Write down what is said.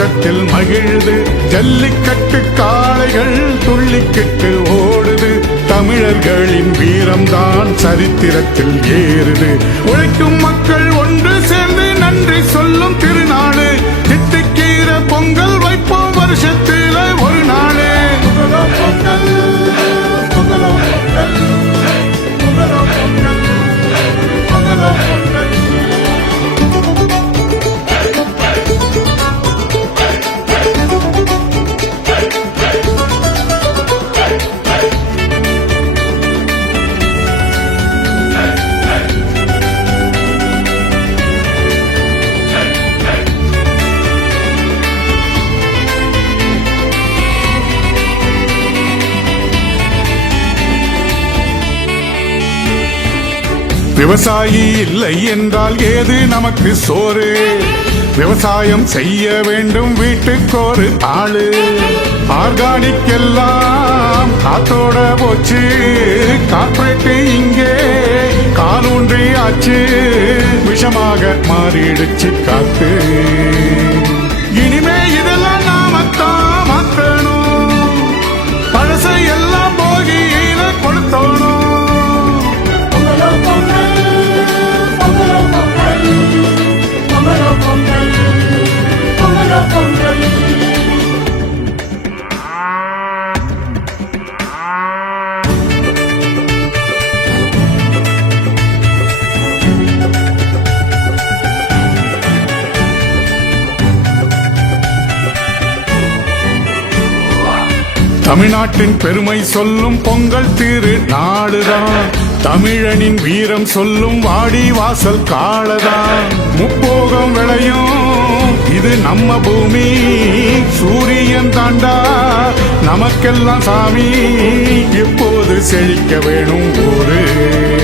கொண்டாட்டத்தில் மகிழுது. ஜல்லிக்கட்டு காளைகள் துள்ளிக்கிட்டு ஓடுது. தமிழர்களின் வீரம்தான் சரித்திரத்தில் ஏறுது. உழைக்கும் மக்கள் ஒன்று சேர்ந்து நன்றி சொல்லும் திருநாடு. தித்திக்கீர பொங்கல் வைப்போம் வருஷத்தில ஒரு நாளே. விவசாயி இல்லை என்றால் ஏது நமக்கு சோறு? விவசாயம் செய்ய வேண்டும் வீட்டுக்கொரு ஆளு. ஆர்கானிக் எல்லாம் காத்தோட போச்சு. கார்பரேட் இங்கே காலூன்றி ஆச்சு. விஷமாக மாறிடுச்சு காத்து. இனிமே இதெல்லாம் நாமத்தான் மாத்தணும். பழசை எல்லாம் போகியில கொடுத்தோணும். தமிழ்நாட்டின் பெருமை சொல்லும் பொங்கல் திரு நாடுதான். தமிழனின் வீரம் சொல்லும் வாடி வாசல் காளதான். முப்போகம் விளையும் இது நம்ம பூமி. சூரியன் தாண்டா நமக்கெல்லாம் சாமி. எப்போது செழிக்க வேணும் ஊரு.